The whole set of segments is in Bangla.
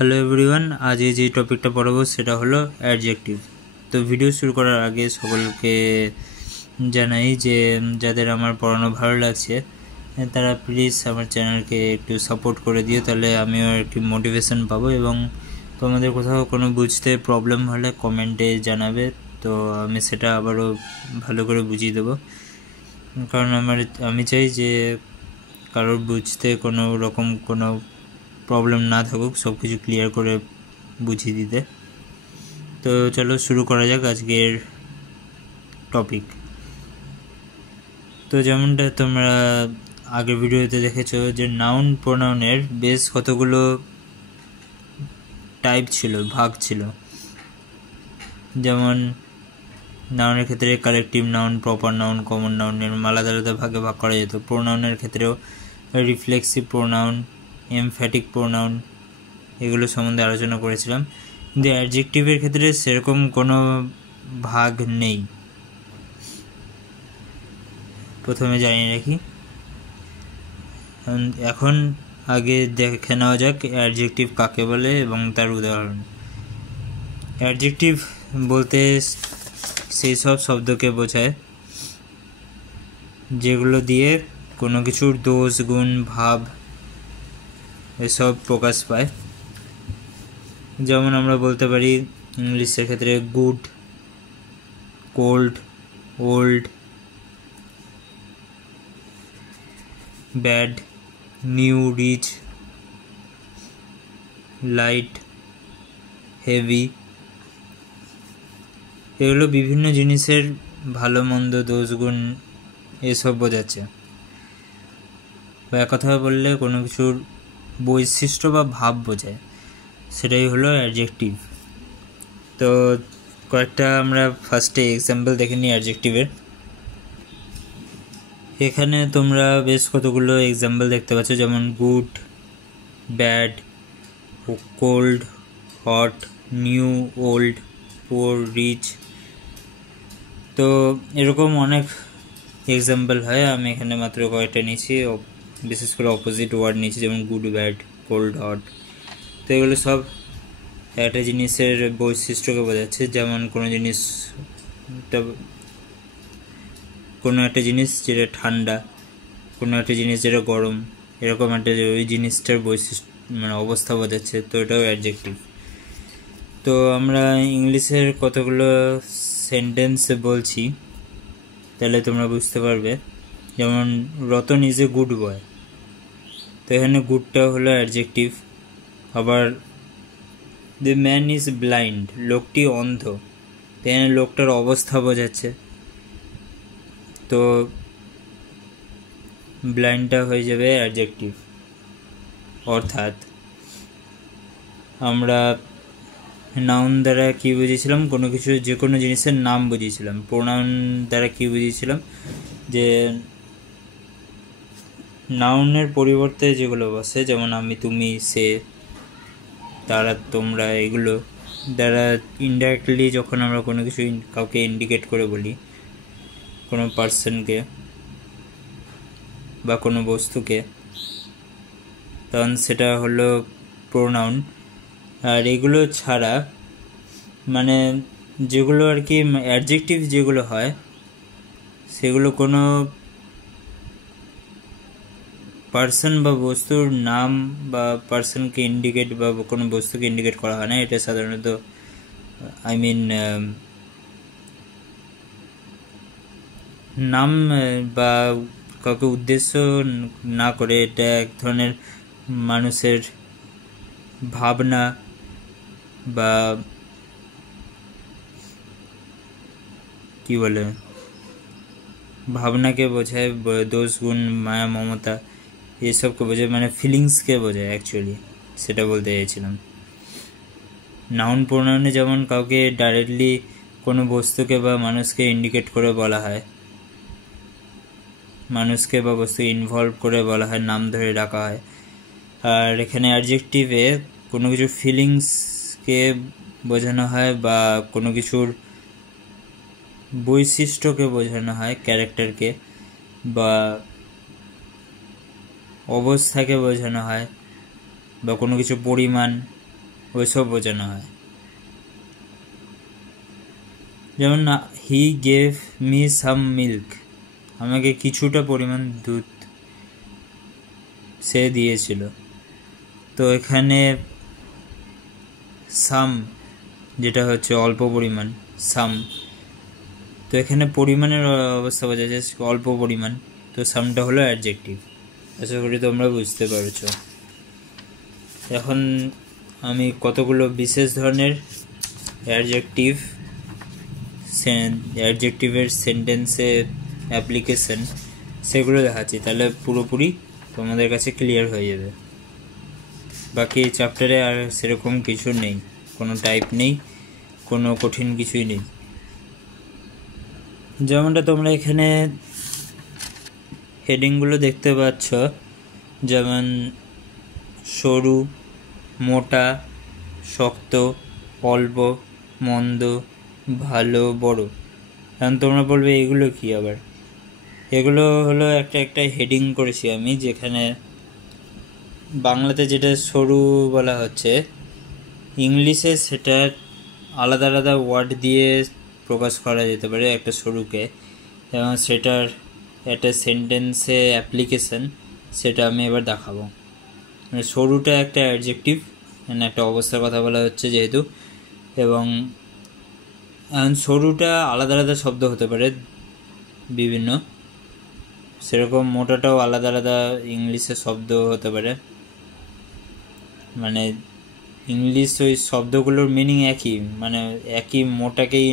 হ্যালো এভরিওয়ান, আজ যে টপিকটা পড়াবো সেটা হলো অ্যাডজেক্টিভ। তো ভিডিও শুরু করার আগে সকলকে জানাই যে যাদের আমার পড়ানো ভালো লাগছে তারা প্লিজ আমার চ্যানেলকে একটু সাপোর্ট করে দিও, তাহলে আমিও একটু মোটিভেশন পাবো। এবং তোমাদের কোথাও কোনো বুঝতে প্রবলেম হলে কমেন্টে জানাবে, তো আমি সেটা আবারও ভালো করে বুঝিয়ে দেবো। কারণ আমি চাই যে কারোর বুঝতে কোনো রকম কোনো প্রবলেম না থাকুক, সব কিছু ক্লিয়ার করে বুঝিয়ে দিতে। তো চলো শুরু করা যাক আজকের টপিক। তো যেমনটা তোমরা আগের ভিডিওতে দেখেছো যে নাউন প্রোনাউনের বেশ কতগুলো টাইপ ছিল, ভাগ ছিল। যেমন নাউনের ক্ষেত্রে collective noun, proper noun, common noun, এরকম আলাদা আলাদা ভাগে ভাগ করা যেত। প্রোনাউনের ক্ষেত্রেও রিফ্লেক্সিভ প্রোনাউন, এমফ্যাটিক প্রোনাউন, এগুলো সম্বন্ধে আলোচনা করেছিলাম। কিন্তু অ্যাডজেক্টিভের ক্ষেত্রে সেরকম কোনো ভাগ নেই। প্রথমে জানিয়ে রাখি, এখন আগে দেখে নেওয়া যাক অ্যাডজেক্টিভ কাকে বলে এবং তার উদাহরণ। অ্যাডজেক্টিভ বলতে সেই সব শব্দকে বোঝায় যেগুলো দিয়ে কোনো কিছুর দোষ, গুণ, ভাব এসব প্রকাশ পায়। যেমন আমরা বলতে পারি ইংলিশের ক্ষেত্রে good, cold, old, bad, new, rich, light, heavy. এগুলো বিভিন্ন জিনিসের ভালো মন্দ, দোষ, গুণ এসব বোঝাচ্ছে। বা এক কথা বললে কোনো কিছুর বৈশিষ্ট্য বা ভাব বোঝায়, সেটাই হলো অ্যাডজেক্টিভ। তো কয়েকটা আমরা ফার্স্টে এক্সাম্পল দেখে নিই অ্যাডজেক্টিভের। এখানে তোমরা বেশ কতগুলো এক্সাম্পল দেখতে পাচ্ছ, যেমন good, bad, cold, hot, new, old, poor, rich. তো এরকম অনেক এক্সাম্পল হয়, আমি এখানে মাত্র কয়েকটা নিয়েছি, বিশেষ করে অপোজিট ওয়ার্ড নিয়েছি, যেমন গুড, ব্যাড, কোল্ড, হট। তো এগুলো সব একটা জিনিসের বৈশিষ্ট্যকে বোঝাচ্ছে। যেমন কোনো একটা জিনিস যেটা ঠান্ডা, কোনো একটা জিনিস যেটা গরম, এরকম একটা ওই জিনিসটার বৈশিষ্ট্য মানে অবস্থা বোঝাচ্ছে, তো এটাও অ্যাডজেক্টিভ। তো আমরা ইংলিশের কতগুলো সেন্টেন্স বলছি, তাহলে তোমরা বুঝতে পারবে। যেমন রতন ইজ এ গুড বয়, তো এখানে গুডটা হলো অ্যাডজেক্টিভ। আবার দ্য ম্যান ইজ ব্লাইন্ড, লোকটি অন্ধ, তো এখানে লোকটার অবস্থা বোঝাচ্ছে, তো ব্লাইন্ডটা হয়ে যাবে অ্যাডজেক্টিভ। অর্থাৎ আমরা নাউন দ্বারা কী বুঝিয়েছিলাম, কোনো কিছু যে কোনো জিনিসের নাম বুঝিয়েছিলাম। প্রোনাউন দ্বারা কী বুঝিয়েছিলাম, যে নাউনের পরিবর্তে যেগুলো বসে, যেমন আমি, তুমি, সে, তারা, তোমরা, এগুলো দ্বারা ইনডাইরেক্টলি যখন আমরা কোনো কিছু কাউকে ইন্ডিকেট করে বলি, কোনো পার্সনকে বা কোনো বস্তুকে, তখন সেটা হলো প্রোনাউন। আর এগুলো ছাড়া মানে যেগুলো আর কি অ্যাডজেক্টিভ যেগুলো হয়, সেগুলো কোনো পার্সন বা বস্তুর নাম বা পার্সনকে ইন্ডিকেট বা কোনো বস্তুকে ইন্ডিকেট করা হয় না। এটা সাধারণত নাম বা কাউকে উদ্দেশ্য না করে, এটা এক ধরনের মানুষের ভাবনা বা কি বলে, ভাবনাকে বোঝায়, দোষ, গুণ, মায়া, মমতা এসবকে বোঝায়, মানে ফিলিংসকে বোঝায় অ্যাকচুয়ালি, সেটা বলতে চাইছিলাম। নাউন প্রোনাউনে যেমন কাউকে ডাইরেক্টলি কোনো বস্তুকে বা মানুষকে ইন্ডিকেট করে বলা হয়, মানুষকে বা বস্তুকে ইনভলভ করে বলা হয়, নাম ধরে ডাকা হয়। আর এখানে অ্যাডজেক্টিভে কোনো কিছুর ফিলিংসকে বোঝানো হয় বা কোনো কিছুর বৈশিষ্ট্যকে বোঝানো হয়, ক্যারেক্টারকে বা অবস্থাকে বোঝানো হয়, বা কোনো কিছু পরিমাণ ওইসব বোঝানো হয়। যেমন he gave me some milk, আমাকে কিছুটা পরিমাণ দুধ সে দিয়েছিল। তো এখানে সাম যেটা হচ্ছে অল্প পরিমাণ, সাম, তো এখানে পরিমাণের অবস্থা বোঝা যাচ্ছে অল্প পরিমাণ, তো সামটা হলো অ্যাডজেক্টিভ। আশা করি তোমরা বুঝতে পারছো। এখন আমি কতগুলো বিশেষ ধরনের অ্যাডজেক্টিভের সেন্টেন্সে অ্যাপ্লিকেশন সেগুলো দেখাচ্ছি, তাহলে পুরোপুরি তোমাদের কাছে ক্লিয়ার হয়ে যাবে। বাকি চ্যাপ্টারে আর সেরকম কিছু নেই, কোনো টাইপ নেই, কোনো কঠিন কিছুই নেই। যেমনটা তোমরা এখানে হেডিংগুলো দেখতে পাচ্ছ, যেমন সরু, মোটা, শক্ত, অল্প, মন্দ, ভালো, বড়। কারণ তোমরা বলবে এগুলো কি আবার, এগুলো হলো একটা হেডিং করেছি আমি, যেখানে বাংলাতে যেটা সরু বলা হচ্ছে, ইংলিশে সেটা আলাদা আলাদা ওয়ার্ড দিয়ে প্রকাশ করা যেতে পারে একটা সরুকে, এবং সেটার একটা সেন্টেন্সে অ্যাপ্লিকেশন সেটা আমি এবার দেখাবো। মানে সরুটা একটা অ্যাডজেক্টিভ, মানে একটা অবস্থার কথা বলা হচ্ছে যেহেতু, এবং সরুটা আলাদা আলাদা শব্দ হতে পারে বিভিন্ন, সেরকম মোটাটাও আলাদা আলাদা ইংলিশে শব্দ হতে পারে। মানে ইংলিশ ওই শব্দগুলোর মিনিং একই, মানে একই মোটাকেই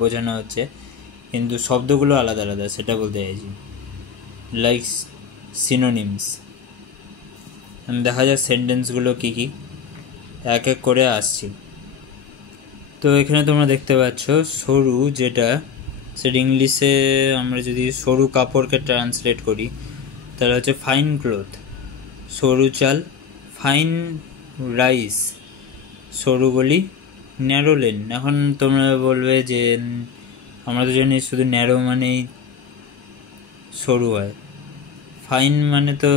বোঝানো হচ্ছে, কিন্তু শব্দগুলো আলাদা আলাদা, সেটা বলতে চাইছি। Like synonyms. দেখা যাক সেন্টেন্সগুলো কী কী, এক এক করে আসছি। তো এখানে তোমরা দেখতে পাচ্ছ সরু যেটা, সেটা ইংলিশে আমরা যদি সরু কাপড়কে ট্রান্সলেট করি তাহলে হচ্ছে ফাইন ক্লোথ। সরু চাল, ফাইন রাইস, সরু গলি, ন্যারো লেন। এখন তোমরা বলবে যে আমরা তো জানি শুধু ন্যারো মানেই সরু হয়, ফাইন মানে তো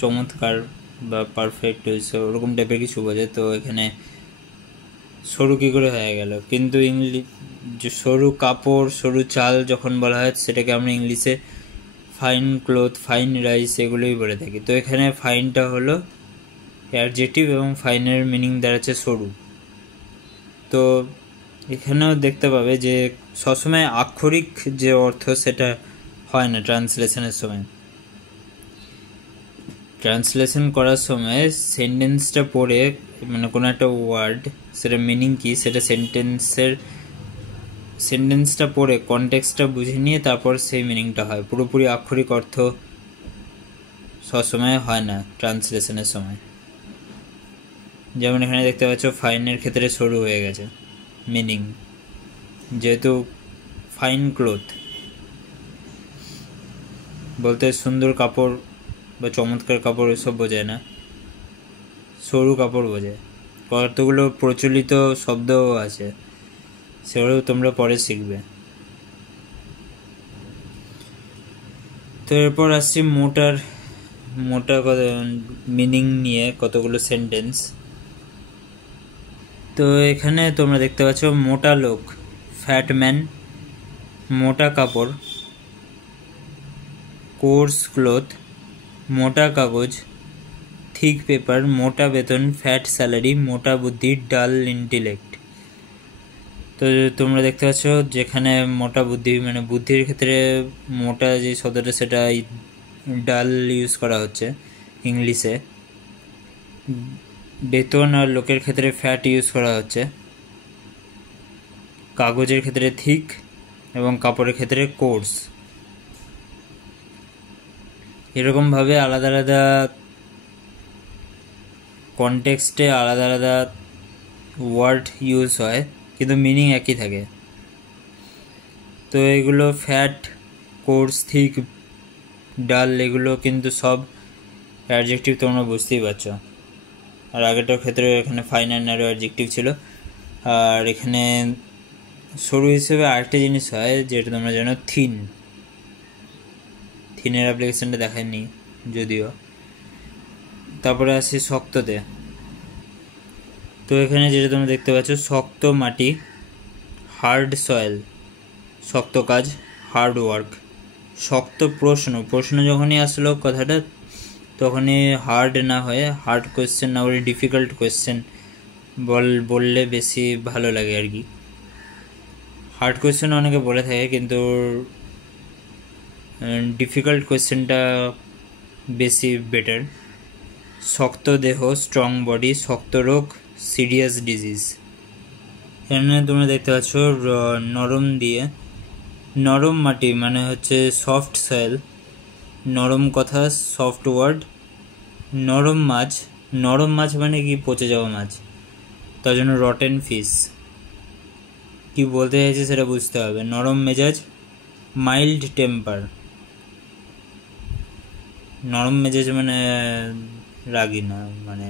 চমৎকার বা পারফেক্ট হয়েছে, ওরকম টাইপের কিছু বোঝে, তো এখানে সরু কী করে হয়ে গেল? কিন্তু যে সরু কাপড়, সরু চাল যখন বলা হয় সেটাকে আমরা ইংলিশে ফাইন ক্লোথ, ফাইন রাইস এগুলোই বলে থাকি। তো এখানে ফাইনটা হলো অ্যাডজেক্টিভ এবং ফাইনের মিনিং দাঁড়াচ্ছে সরু। তো এখানেও দেখতে পাবে যে সবসময় আক্ষরিক যে অর্থ সেটা হয় না ট্রান্সলেশনের সময়। ট্রান্সলেশন করার সময় সেন্টেন্সটা পড়ে, মানে কোনো একটা ওয়ার্ড সেটা মিনিং কী সেটা সেন্টেন্সটা পড়ে কনটেক্সটটা বুঝে নিয়ে তারপর সেই মিনিংটা হয়। পুরোপুরি আক্ষরিক অর্থ সবসময় হয় না ট্রান্সলেশনের সময়। যেমন এখানে দেখতে পাচ্ছ ফাইনের ক্ষেত্রে সরু হয়ে গেছে মিনিং, যেহেতু ফাইন ক্লোথ বলতে সুন্দর কাপড় বা চমৎকার কাপড় এসব বোঝায় না, সরু কাপড় বোঝায়। কতগুলো প্রচলিত শব্দও আছে, সেগুলো তোমরা পরে শিখবে। তো এরপর আসছি মোটা মিনিং নিয়ে কতগুলো সেন্টেন্স। তো এখানে তোমরা দেখতে পাচ্ছ মোটা লোক, ফ্যাট ম্যান, মোটা কাপড়, কোর্স ক্লোথ, মোটা কাগজ, থিক পেপার, মোটা বেতন, ফ্যাট স্যালারি, মোটা বুদ্ধি, ডাল ইন্টেলেক্ট। তো তোমরা দেখতে পাচ্ছ যেখানে মোটা বুদ্ধি মানে বুদ্ধির ক্ষেত্রে মোটা যে শব্দটা সেটা ডাল ইউজ করা হচ্ছে ইংলিশে, বেতন আর লোকের ক্ষেত্রে ফ্যাট ইউজ করা হচ্ছে, কাগজের ক্ষেত্রে থিক এবং কাপড়ের ক্ষেত্রে কোর্স। এরকমভাবে আলাদা আলাদা কনটেক্সটে আলাদা আলাদা ওয়ার্ড ইউজ হয়, কিন্তু মিনিং একই থাকে। তো এগুলো ফ্যাট, কোর্স, থিক, ডাল এগুলো কিন্তু সব অ্যাডজেক্টিভ, তোমরা বুঝতেই পারছো। আর আগেরটার ক্ষেত্রে এখানে ফাইন অ্যান্ড ন্যারো অ্যাডজেক্টিভ ছিল। আর এখানে সরু হিসেবে আরেকটা জিনিস হয় যেটা তোমরা জানো, থিনের অ্যাপ্লিকেশনটা দেখায়নি যদিও। তারপরে আসি শক্ততে। তো এখানে যেটা তোমরা দেখতে পাচ্ছ, শক্ত মাটি, হার্ড সয়েল, শক্ত কাজ, হার্ড ওয়ার্ক। শক্ত প্রশ্ন যখনই আসলো কথাটা, তখনই হার্ড না হয়ে হার্ড কোয়েশ্চেন না বলে ডিফিকাল্ট কোয়েশ্চেন বললে বেশি ভালো লাগে আর কি। হার্ড কোয়েশ্চেন অনেকে বলে থাকে, কিন্তু ডিফিকাল্ট কোয়েশ্চেনটা বেশি বেটার। শক্ত দেহ, স্ট্রং বডি, শক্ত রোগ, সিরিয়াস ডিজিজ। এখানে তোমরা দেখতে পাচ্ছ নরম দিয়ে, নরম মাটি মানে হচ্ছে সফট সয়েল, নরম কথা, সফট ওয়ার্ড। নরম মাছ মানে কি? পচে যাওয়া মাছ, তার জন্য রটেন ফিশ। কি বলতে চাইছে সেটা বুঝতে হবে। নরম মেজাজ, মাইল্ড টেম্পার। নরম মেজাজ মানে রাগি না, মানে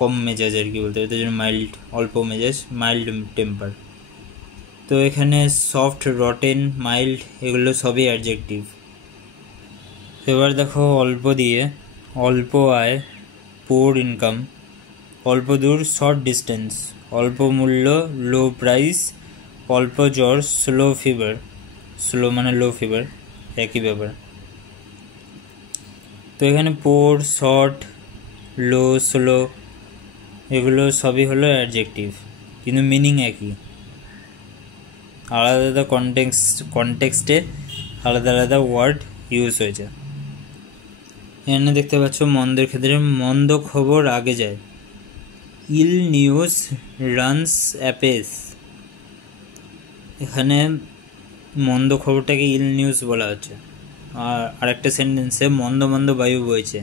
কম মেজাজ আর কি বলতে হবে, তার জন্য মাইল্ড, অল্প মেজাজ, মাইল্ড টেম্পার। তো এখানে সফট, রটেন, মাইল্ড এগুলো সবই অ্যাডজেক্টিভ। এবার দেখো অল্প দিয়ে, অল্প আয়, পুওর ইনকাম, অল্প দূর, শর্ট ডিস্টেন্স, অল্প মূল্য, লো প্রাইস, অল্প জ্বর, স্লো ফিভার। স্লো মানে লো ফিভার, একই ব্যাপার। তো এখানে পোর, শর্ট, লো, স্লো এগুলো সবই হলো অ্যাডজেক্টিভ, কিন্তু মিনিং একই, আলাদা আলাদা কনটেক্সটে আলাদা আলাদা ওয়ার্ড ইউজ হয়েছে। এখানে দেখতে পাচ্ছ মন্দের ক্ষেত্রে মন্দ খবর আগে যায়, ইল নিউজ রানস অ্যাপেস। এখানে মন্দ খবরটাকে ইল নিউজ বলা হচ্ছে। আর আরেকটা সেন্টেন্সে মন্দ মন্দ বায়ু বইছে,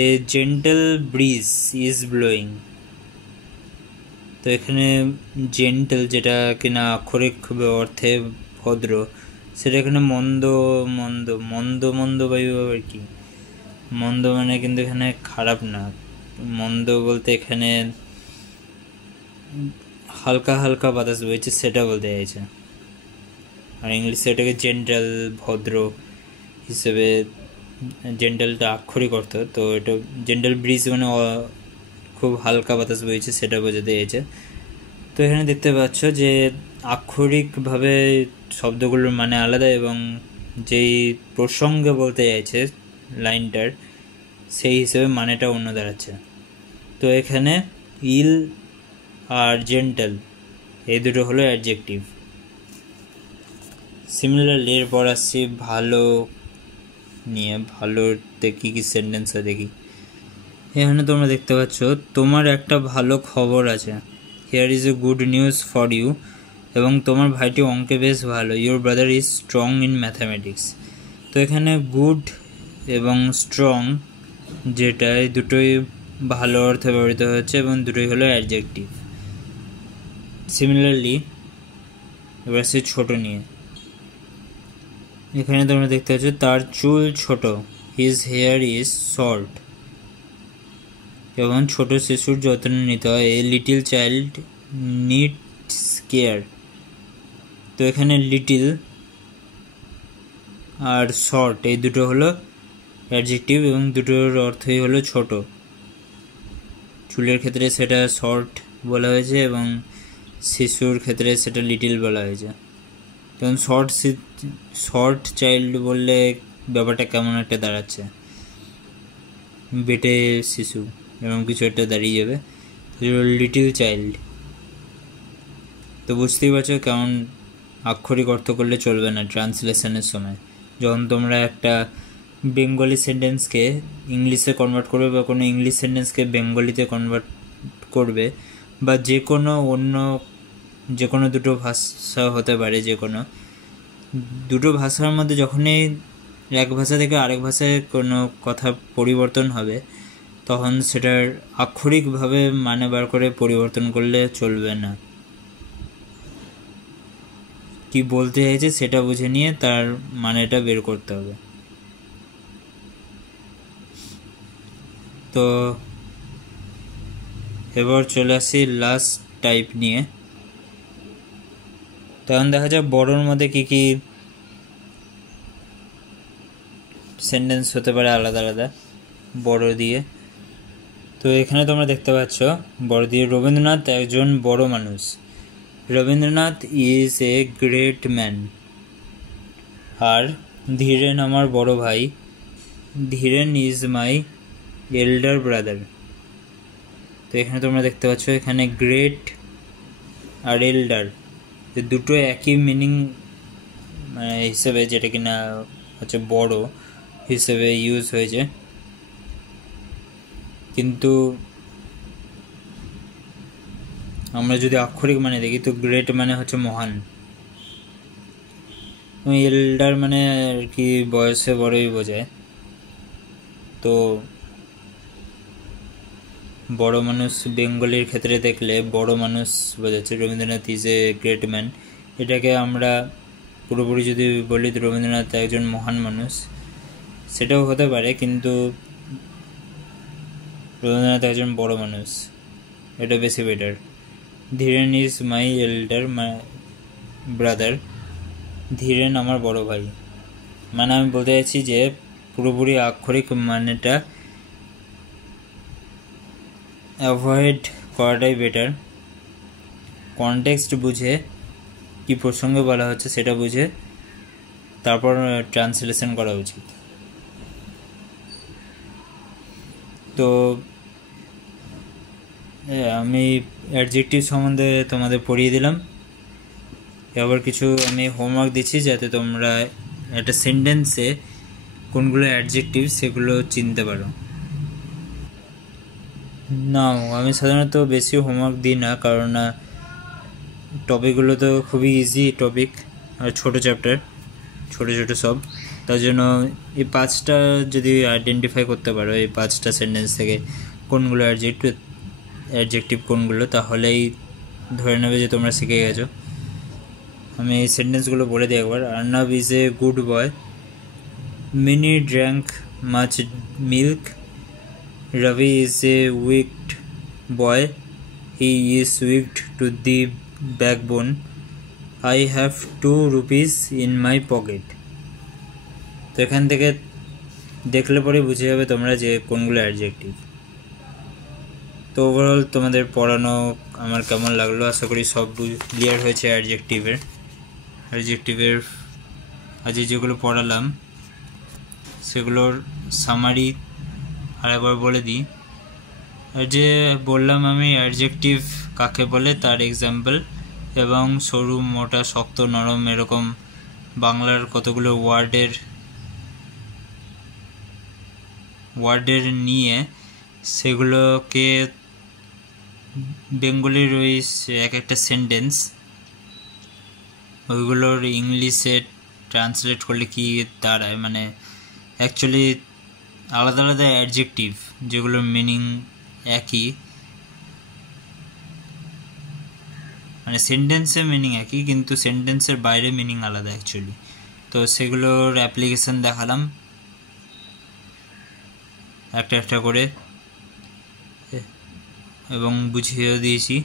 a gentle bridge is blowing. তো এখানে জেন্টেল যেটা কিনা আক্ষরিক অর্থে ভদ্র, সেটা এখানে মন্দ মন্দ মন্দ মন্দ বায়ু আর কি। মন্দ মানে কিন্তু এখানে খারাপ না, মন্দ বলতে এখানে হালকা হালকা বাতাস বইছে সেটা বলতে চাইছে। আর ইংলিশে এটাকে জেন্টাল, ভদ্র হিসেবে, জেন্টালটা আক্ষরিক অর্থ, তো এটা জেন্টাল ব্রিজ মানে খুব হালকা বাতাস বইছে সেটা বোঝাতে চাইছে। তো এখানে দেখতে পাচ্ছ যে আক্ষরিকভাবে শব্দগুলোর মানে আলাদা, এবং যেই প্রসঙ্গে বলতে চাইছে লাইনটার, সেই হিসেবে মানেটা অন্য দাঁড়াচ্ছে। তো এখানে ইল আর জেন্টাল এই দুটো হলো অ্যাডজেক্টিভ। সিমিলারলি এরপর আসছি ভালো নিয়ে। ভালোতে কী কী সেন্টেন্স হয় দেখি। এখানে তোমরা দেখতে পাচ্ছ তোমার একটা ভালো খবর আছে, here is a good news for you. এবং তোমার ভাইটি অঙ্কে বেশ ভালো, your brother is strong in mathematics. তো এখানে গুড এবং স্ট্রং যেটা, এই দুটোই ভালো অর্থে ব্যবহৃত হচ্ছে এবং দুটোই হলো অ্যাডজেক্টিভ। সিমিলারলি এবার সে ছোট নিয়ে। এখানে তোমরা দেখতে পাচ্ছ তার চুল ছোট, হিজ হেয়ার ইজ শর্ট। এবং ছোট শিশুর যত্ন নিতে হয়, a little child needs care. তো এখানে লিটিল আর শর্ট এই দুটো হলো অ্যাডজেক্টিভ এবং দুটোর অর্থই হলো ছোট। চুলের ক্ষেত্রে সেটা শর্ট বলা হয়েছে এবং শিশুর ক্ষেত্রে সেটা লিটিল বলা হয়েছে। কারণ শর্ট চাইল্ড বললে ব্যাপারটা কেমন একটা দাঁড়াচ্ছে, বেটে শিশু এরকম কিছু একটা দাঁড়িয়ে যাবে। লিটিল চাইল্ড, তো বুঝতেই পারছো কেমন আক্ষরিক অর্থ করলে চলবে না ট্রান্সলেশনের সময়। যখন তোমরা একটা বেঙ্গলি সেন্টেন্সকে ইংলিশে কনভার্ট করবে বা কোনো ইংলিশ সেন্টেন্সকে বেঙ্গলিতে কনভার্ট করবে, বা যে কোনো অন্য যে কোনো দুটো ভাষা হতে পারে, যে কোনো দুটো ভাষার মধ্যে যখনই এক ভাষা থেকে আরেক ভাষায় কোনো কথা পরিবর্তন হবে, তখন সেটার আক্ষরিকভাবে মানে বার করে পরিবর্তন করলে চলবে না। কি বলতে চাইছে সেটা বুঝে নিয়ে তার মানেটা বের করতে হবে। তো এবার চলে আসি লাস্ট টাইপ নিয়ে। তখন দেখা যায় বড়োর মধ্যে কী কী সেন্টেন্স হতে পারে আলাদা আলাদা বড়ো দিয়ে। তো এখানে তোমরা দেখতে পাচ্ছ বড় দিয়ে রবীন্দ্রনাথ একজন বড় মানুষ। Rabindranath is a great man. আর ধীরেন আমার বড় ভাই। Dhiren is my elder brother. তো এখানে তোমরা দেখতে পাচ্ছ এখানে গ্রেট আর এল্ডার দুটো একই মিনিং হিসেবে, যেটা কিনা হচ্ছে বড় হিসেবে ইউজ হয়েছে, কিন্তু আমরা যদি আক্ষরিক মানে দেখি তো গ্রেট মানে হচ্ছে মহান, এল্ডার মানে আর কি বয়সে বড়ই বোঝায়। তো বড় মানুষ বেঙ্গলির ক্ষেত্রে দেখলে বড় মানুষ বোঝাচ্ছে। Rabindranath is a great man, এটাকে আমরা পুরোপুরি যদি বলি তো রবীন্দ্রনাথ একজন মহান মানুষ, সেটাও হতে পারে, কিন্তু রবীন্দ্রনাথ একজন বড় মানুষ, এটা বেশি better. Dhiren is my elder brother. Dhiren আমার বড় ভাই, মানে আমি বলতে চাইছি যে পুরোপুরি আক্ষরিক মানেটা অ্যাভয়েড করাটাই বেটার। কনটেক্সট বুঝে কি প্রসঙ্গে বলা হচ্ছে সেটা বুঝে তারপর ট্রান্সলেশন করা উচিত। তো আমি অ্যাডজেক্টিভ সম্বন্ধে তোমাদের পড়িয়ে দিলাম। এবার কিছু আমি হোমওয়ার্ক দিচ্ছি যাতে তোমরা একটা সেন্টেন্সে কোনগুলো অ্যাডজেক্টিভ সেগুলো চিনতে পারো। না, আমি সাধারণত বেশি হোমওয়ার্ক দিই না, কারণ টপিকগুলো তো খুবই ইজি টপিক আর ছোটো চ্যাপ্টার, ছোটো ছোটো সব। তার জন্য এই 5টা যদি আইডেন্টিফাই করতে পারো এই 5টা সেন্টেন্স থেকে কোনগুলো অ্যাডজেক্টিভ কোনগুলো, তাহলেই ধরে নেবে যে তোমরা শিখে গেছো। আমি এই সেন্টেন্সগুলো বলে দিই একবার। Arnab is a good boy. Mini drank much milk. Robi is a wicked boy. He is wicked to the backbone. I have 2 rupees in my pocket. তো এখান থেকে দেখলে পরে বুঝে যাবে তোমরা যে কোনগুলো অ্যাডজেক্টিভ। তো ওভারঅল তোমাদের পড়ানো আমার কেমন লাগলো, আশা করি সব ক্লিয়ার হয়েছে। অ্যাডজেক্টিভের আজ যেগুলো পড়ালাম সেগুলোর সামারি আরেকবার বলে দিই। আর যে বললাম আমি অ্যাডজেক্টিভ কাকে বলে তার এক্সাম্পল, এবং সরু মোটা শক্ত নরম এরকম বাংলার কতগুলো ওয়ার্ডের নিয়ে সেগুলোকে বেঙ্গলির ওই এক একটা সেন্টেন্স ওইগুলোর ইংলিশে ট্রান্সলেট করলে কি দাঁড়ায়, মানে অ্যাকচুয়ালি আলাদা আলাদা অ্যাডজেক্টিভ যেগুলোর মিনিং একই, মানে সেন্টেন্সের মিনিং একই কিন্তু সেন্টেন্সের বাইরে মিনিং আলাদা অ্যাকচুয়ালি। তো সেগুলোর অ্যাপ্লিকেশন দেখালাম একটা একটা করে এবং বুঝিয়েও দিয়েছি,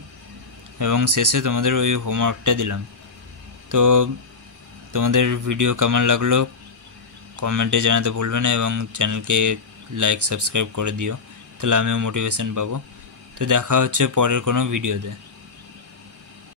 এবং শেষে তোমাদের ওই হোমওয়ার্কটা দিলাম। তো তোমাদের ভিডিও কেমন লাগলো কমেন্টে জানাতে ভুলবে না, এবং চ্যানেলকে লাইক সাবস্ক্রাইব করে দিও, তাহলে আমিও মোটিভেশন পাবো। তো দেখা হচ্ছে পরের কোনো ভিডিওতে।